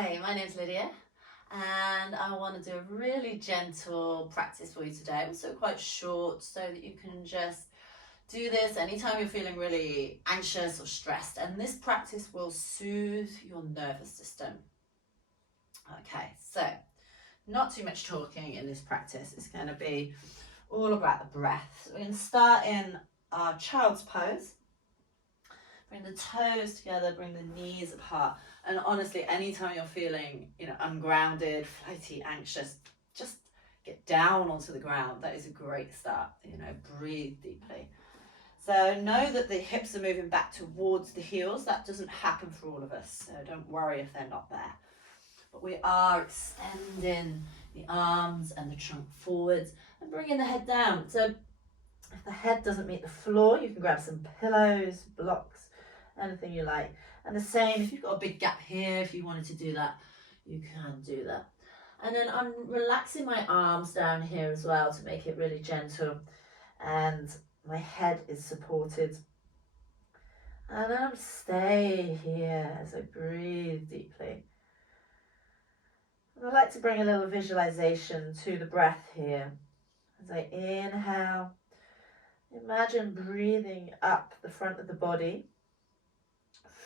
Hi, my name's Lydia and I want to do a really gentle practice for you today, also quite short, so that you can just do this anytime you're feeling really anxious or stressed, and this practice will soothe your nervous system. Okay, so not too much talking in this practice. It's going to be all about the breath. So we're going to start in our child's pose. Bring the toes together, bring the knees apart. And honestly, anytime you're feeling, ungrounded, flighty, anxious, just get down onto the ground. That is a great start. Breathe deeply. So know that the hips are moving back towards the heels. That doesn't happen for all of us, so don't worry if they're not there. But we are extending the arms and the trunk forwards and bringing the head down. So if the head doesn't meet the floor, you can grab some pillows, blocks, anything you like. And the same, if you've got a big gap here, if you wanted to do that, you can do that. And then I'm relaxing my arms down here as well to make it really gentle. And my head is supported. And I'm stay here as I breathe deeply. And I like to bring a little visualization to the breath here. As I inhale, imagine breathing up the front of the body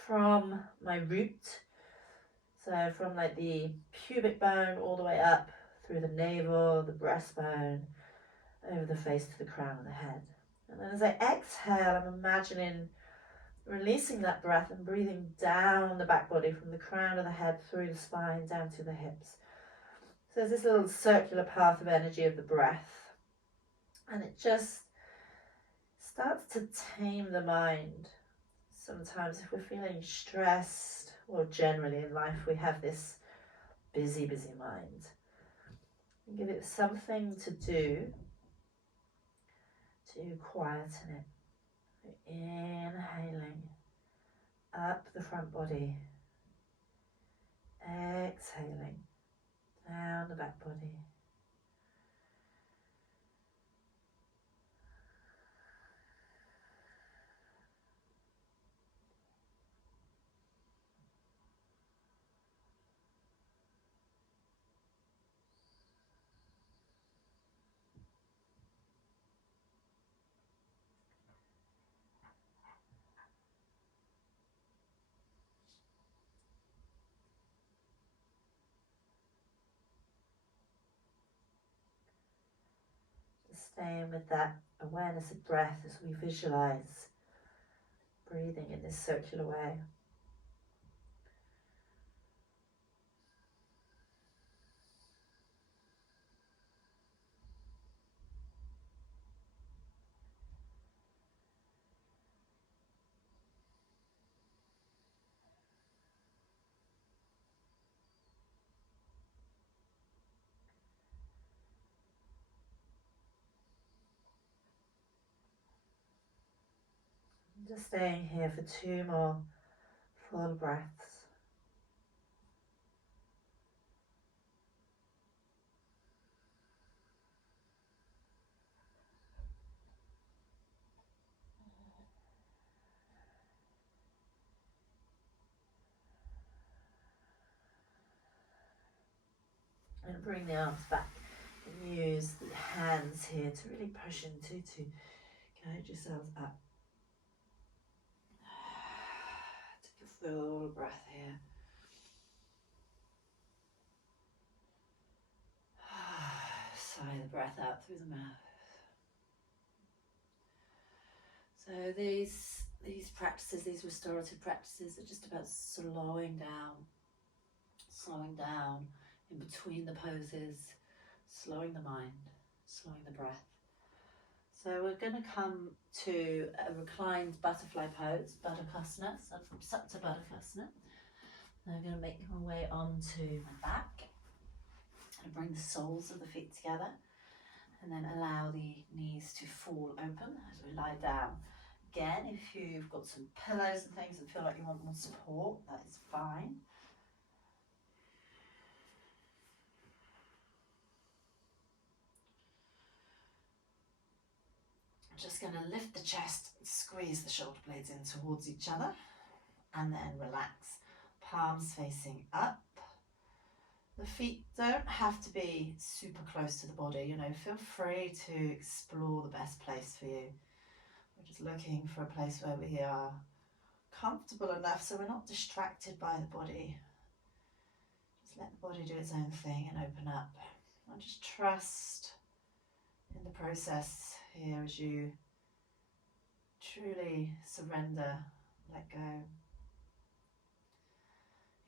from my root. So from like the pubic bone all the way up through the navel, the breastbone, over the face to the crown of the head. And then as I exhale, I'm imagining releasing that breath and breathing down the back body from the crown of the head through the spine down to the hips. So there's this little circular path of energy of the breath, and it just starts to tame the mind. Sometimes if we're feeling stressed, or generally in life we have this busy mind, and give it something to do to quieten it. Inhaling up the front body, exhaling down the back body. Staying with that awareness of breath as we visualize breathing in this circular way. Just staying here for 2 more full breaths. And bring the arms back and use the hands here to really push into, to guide yourselves up. Take a full breath here. Sigh the breath out through the mouth. So these practices, these restorative practices, are just about slowing down in between the poses, slowing the mind, slowing the breath. So we're going to come to a reclined butterfly pose, Baddhakasana, so from Supta Baddhakasana. I'm going to make my way onto my back and bring the soles of the feet together, and then allow the knees to fall open as we lie down. Again, if you've got some pillows and things and feel like you want more support, that is fine. I'm just going to lift the chest, squeeze the shoulder blades in towards each other, and then relax. Palms facing up, The feet don't have to be super close to the body, you know, feel free to explore the best place for you. We're just looking for a place where we are comfortable enough so we're not distracted by the body. Just let the body do its own thing and open up. And just trust in the process here as you truly surrender, let go.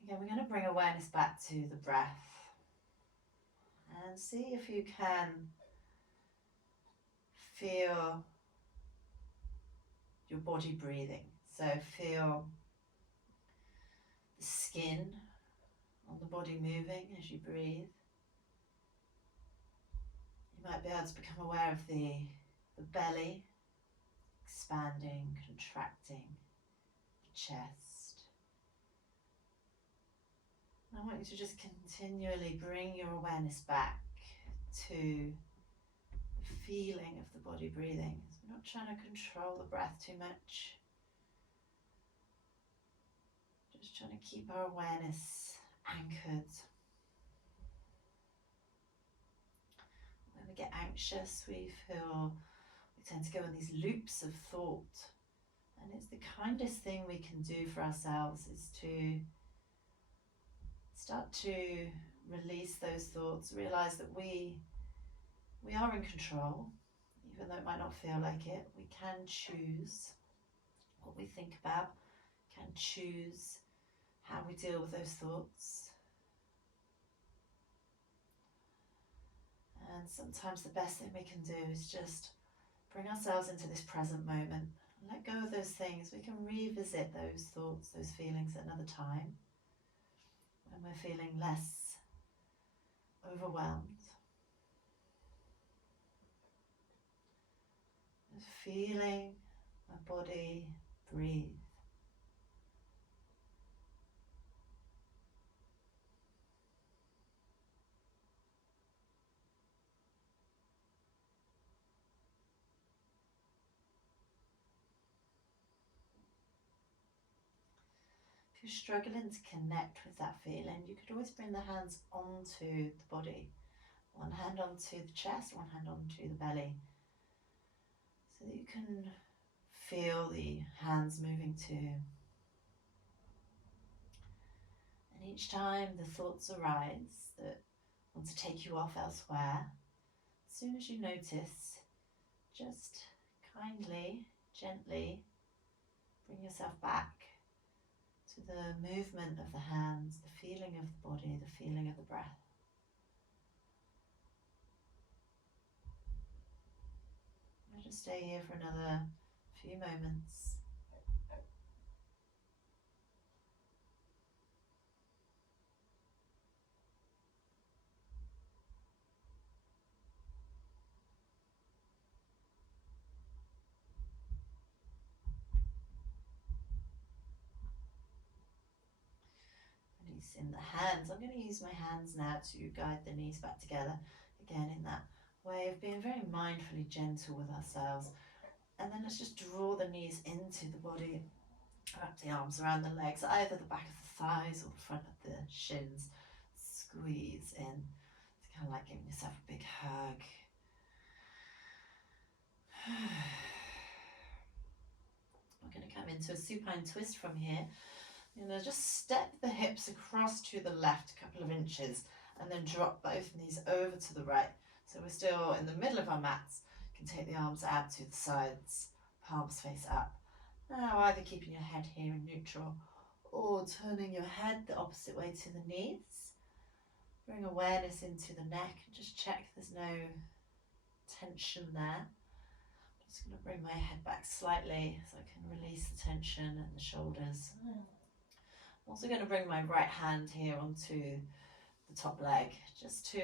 Again, we're going to bring awareness back to the breath and see if you can feel your body breathing. So feel the skin on the body moving as you breathe. You might be able to become aware of the belly expanding, contracting, the chest. I want you to just continually bring your awareness back to the feeling of the body breathing. So we're not trying to control the breath too much. Just trying to keep our awareness anchored. When we get anxious, we tend to go in these loops of thought. And it's the kindest thing we can do for ourselves is to start to release those thoughts, realize that we are in control, even though it might not feel like it. We can choose what we think about, can choose how we deal with those thoughts. And sometimes the best thing we can do is just bring ourselves into this present moment, let go of those things. We can revisit those thoughts, those feelings at another time when we're feeling less overwhelmed. Just feeling my body breathe. If you're struggling to connect with that feeling, you could always bring the hands onto the body. One hand onto the chest, one hand onto the belly. So that you can feel the hands moving too. And each time the thoughts arise that want to take you off elsewhere, as soon as you notice, just kindly, gently bring yourself back to the movement of the hands, the feeling of the body, the feeling of the breath. I'll just stay here for another few moments. In the hands, I'm going to use my hands now to guide the knees back together, again in that way of being very mindfully gentle with ourselves. And then let's just draw the knees into the body, wrap the arms around the legs, either the back of the thighs or the front of the shins. Squeeze in. It's kind of like giving yourself a big hug. We're going to come into a supine twist from here. You're going to just step the hips across to the left a couple of inches and then drop both knees over to the right. So we're still in the middle of our mats. You can take the arms out to the sides, palms face up. Now either keeping your head here in neutral or turning your head the opposite way to the knees. Bring awareness into the neck and just check there's no tension there. I'm just going to bring my head back slightly so I can release the tension in the shoulders. I'm also going to bring my right hand here onto the top leg just to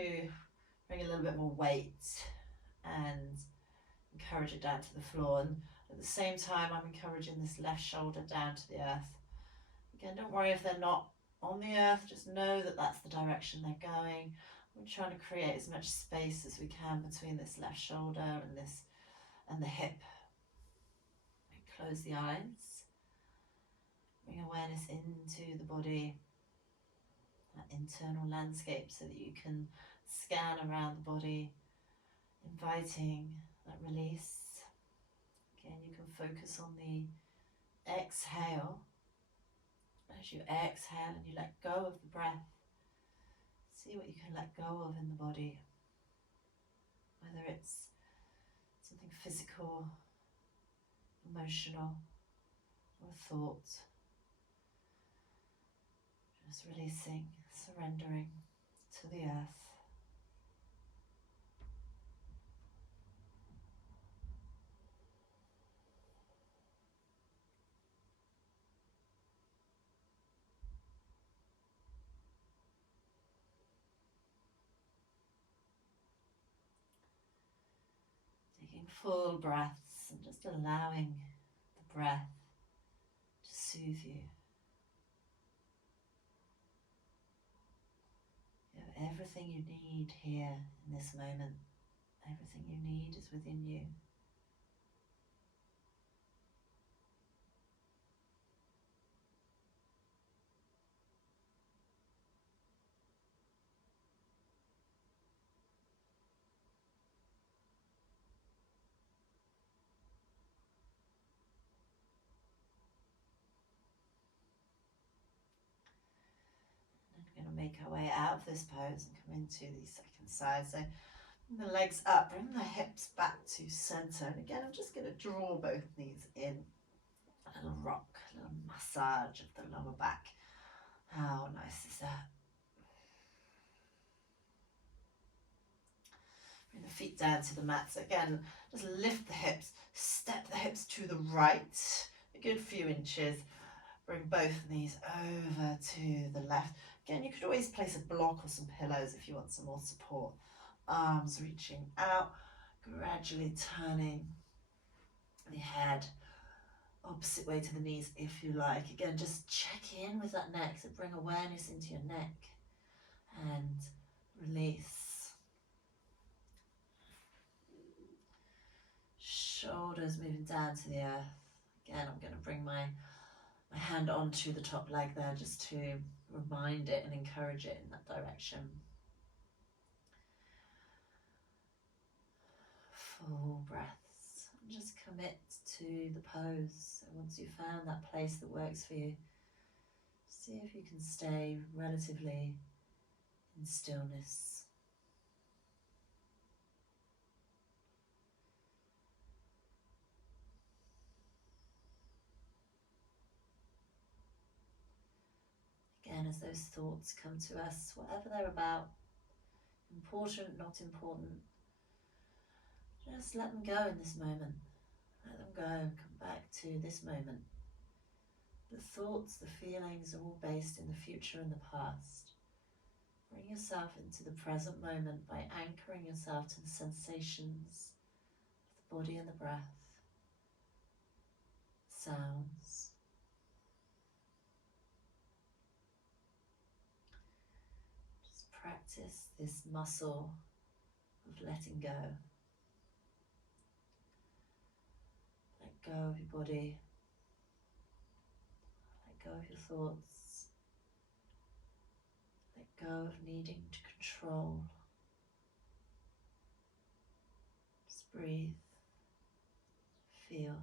bring a little bit more weight and encourage it down to the floor. And at the same time, I'm encouraging this left shoulder down to the earth. Again, don't worry if they're not on the earth, just know that that's the direction they're going. We're trying to create as much space as we can between this left shoulder and the hip. Close the eyes. Bring awareness into the body. that internal landscape so that you can scan around the body, inviting that release. Again, you can focus on the exhale. As you exhale and you let go of the breath, see what you can let go of in the body, whether it's something physical, emotional, or a thought. Just releasing, surrendering to the earth. Taking full breaths and just allowing the breath to soothe you. You have everything you need here in this moment. Everything you need is within you. And we're going to make our way out of this pose and come into the second side. So bring the legs up, bring the hips back to center. And again, I'm just going to draw both knees in. A little rock, a little massage of the lower back. How nice is that? Bring the feet down to the mat. So again, just lift the hips, step the hips to the right, a good few inches. Bring both knees over to the left. Again, you could always place a block or some pillows if you want some more support. Arms reaching out, gradually turning the head opposite way to the knees if you like. Again, just check in with that neck, so bring awareness into your neck and release. Shoulders moving down to the earth. Again, I'm going to bring my hand onto the top leg there just to remind it and encourage it in that direction. Full breaths. And just commit to the pose. So once you've found that place that works for you, see if you can stay relatively in stillness. Again, as those thoughts come to us, whatever they're about, important, not important, just let them go in this moment. Let them go, come back to this moment. The thoughts, the feelings are all based in the future and the past. Bring yourself into the present moment by anchoring yourself to the sensations of the body and the breath, sounds. Just practice this muscle of letting go. Let go of your body. Let go of your thoughts. Let go of needing to control. Just breathe, feel,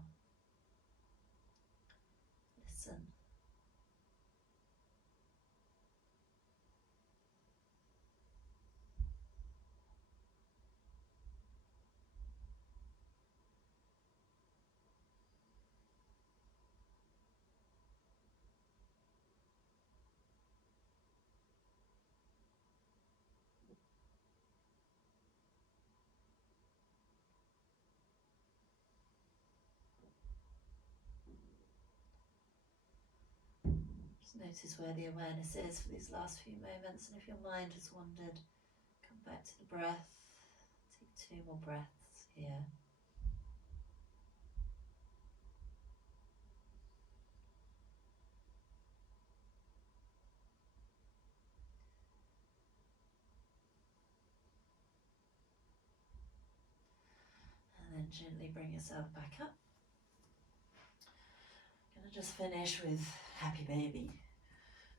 listen. Just notice where the awareness is for these last few moments, and if your mind has wandered, come back to the breath. Take 2 more breaths here. And then gently bring yourself back up. Gonna just finish with happy baby.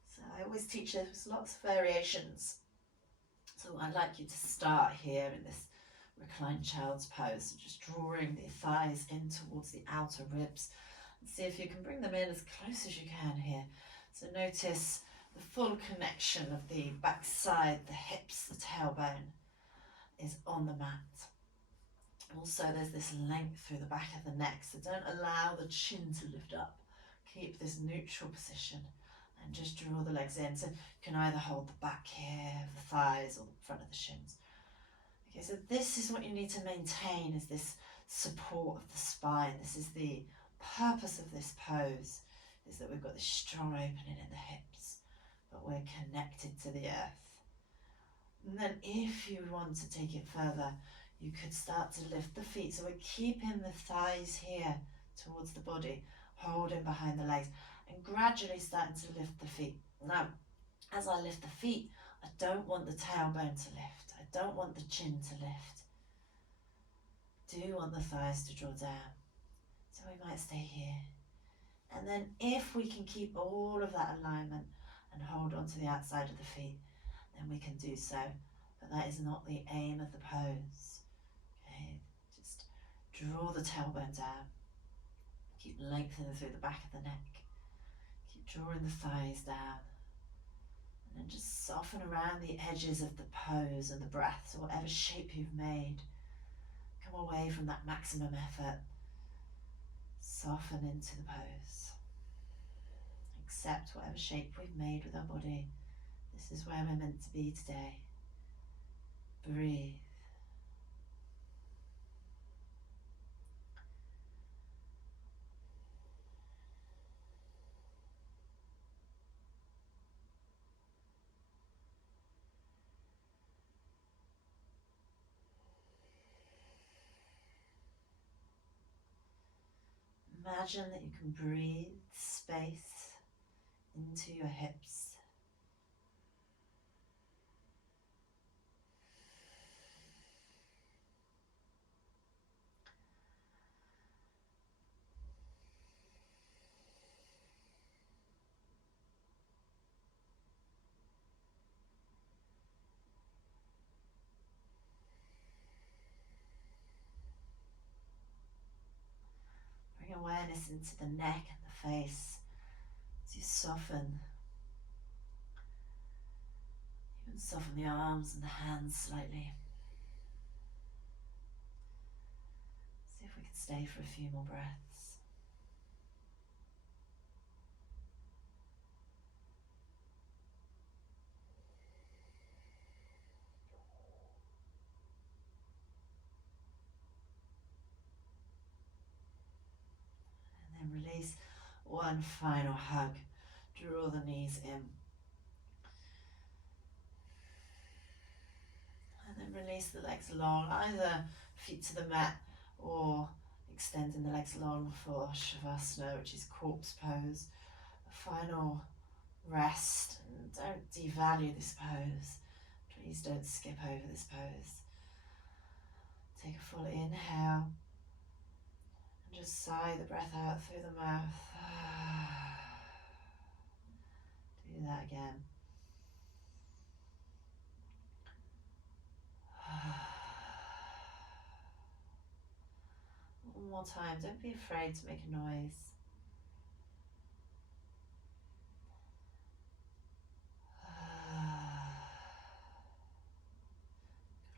So So I always teach there's lots of variations. So I'd like you to start here in this reclined child's pose, so just drawing the thighs in towards the outer ribs. And see if you can bring them in as close as you can here. So notice the full connection of the back side, the hips, the tailbone is on the mat. Also, there's this length through the back of the neck, so don't allow the chin to lift up. Keep this neutral position and just draw the legs in. So you can either hold the back here of the thighs or the front of the shins. Okay, so this is what you need to maintain, is this support of the spine. This is the purpose of this pose, is that we've got this strong opening in the hips, but we're connected to the earth. And then if you want to take it further, you could start to lift the feet. So we're keeping the thighs here towards the body, holding behind the legs, and gradually starting to lift the feet. Now, as I lift the feet, I don't want the tailbone to lift. I don't want the chin to lift. I do want the thighs to draw down. So we might stay here. And then if we can keep all of that alignment and hold on to the outside of the feet, then we can do so. But that is not the aim of the pose. Okay, just draw the tailbone down. Keep lengthening through the back of the neck. Keep drawing the thighs down. And then just soften around the edges of the pose and the breath. So whatever shape you've made, come away from that maximum effort. Soften into the pose. Accept whatever shape we've made with our body. This is where we're meant to be today. Breathe. Imagine that you can breathe space into your hips. Bring awareness into the neck and the face as you soften. Even soften the arms and the hands slightly. See if we can stay for a few more breaths. And then release. One final hug. Draw the knees in. And then release the legs long, either feet to the mat or extending the legs long for Shavasana, which is corpse pose. A final rest, and don't devalue this pose. Please don't skip over this pose. Take a full inhale and just sigh the breath out through the mouth. Do that again. One more time. Don't be afraid to make a noise.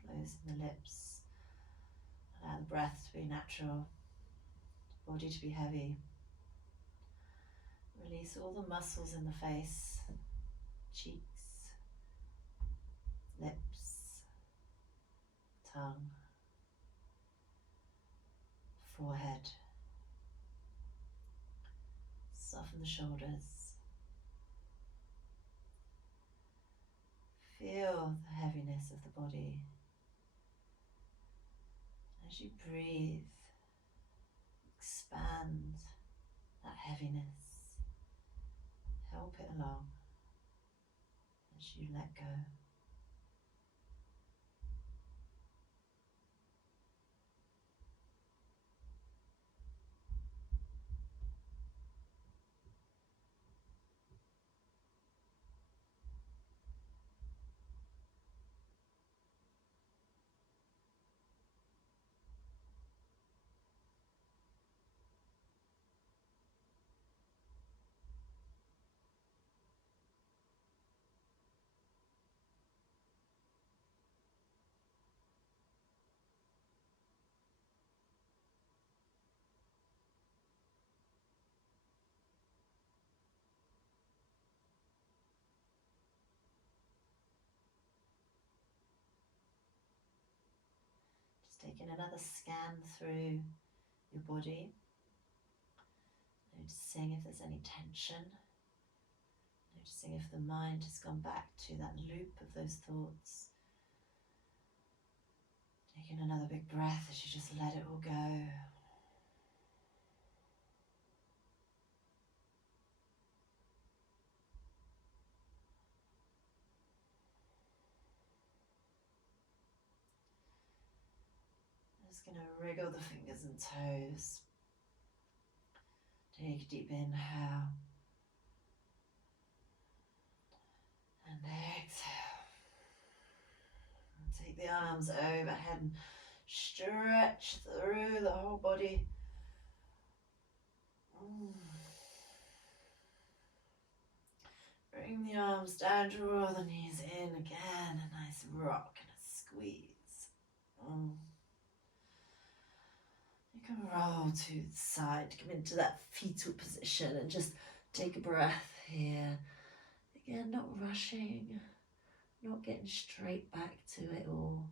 Closing the lips. Allow the breath to be natural. Body to be heavy. Release all the muscles in the face, cheeks, lips, tongue, forehead. Soften the shoulders. Feel the heaviness of the body. As you breathe, expand that heaviness. Help it along as you let go. taking another scan through your body, noticing if there's any tension, noticing if the mind has gone back to that loop of those thoughts. Taking another big breath as you just let it all go. Just going to wriggle the fingers and toes. Take a deep inhale. And exhale. And take the arms overhead and stretch through the whole body. Bring the arms down, draw the knees in again. A nice rock and a squeeze. You can roll to the side, come into that fetal position and just take a breath here. Again, not rushing, not getting straight back to it all.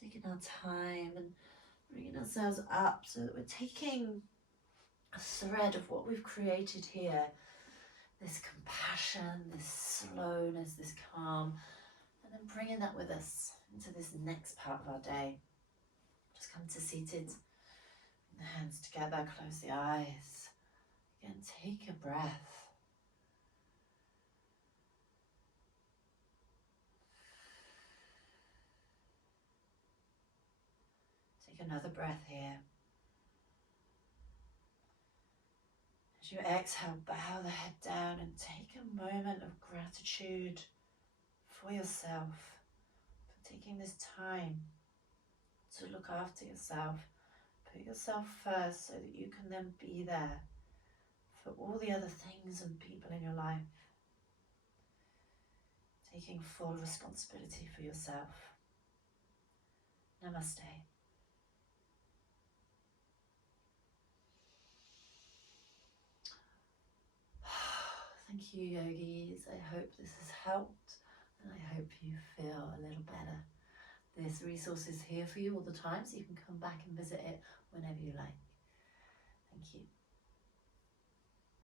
Taking our time and bringing ourselves up so that we're taking a thread of what we've created here. This compassion, this slowness, this calm, and then bringing that with us into this next part of our day. Just come to seated, bring the hands together, close the eyes. Again, take a breath. Take another breath here. As you exhale, bow the head down and take a moment of gratitude for yourself, for taking this time to look after yourself. Put yourself first so that you can then be there for all the other things and people in your life. Taking full responsibility for yourself. Namaste. Thank you, yogis. I hope this has helped and I hope you feel a little better. This resource is here for you all the time, so you can come back and visit it whenever you like. Thank you.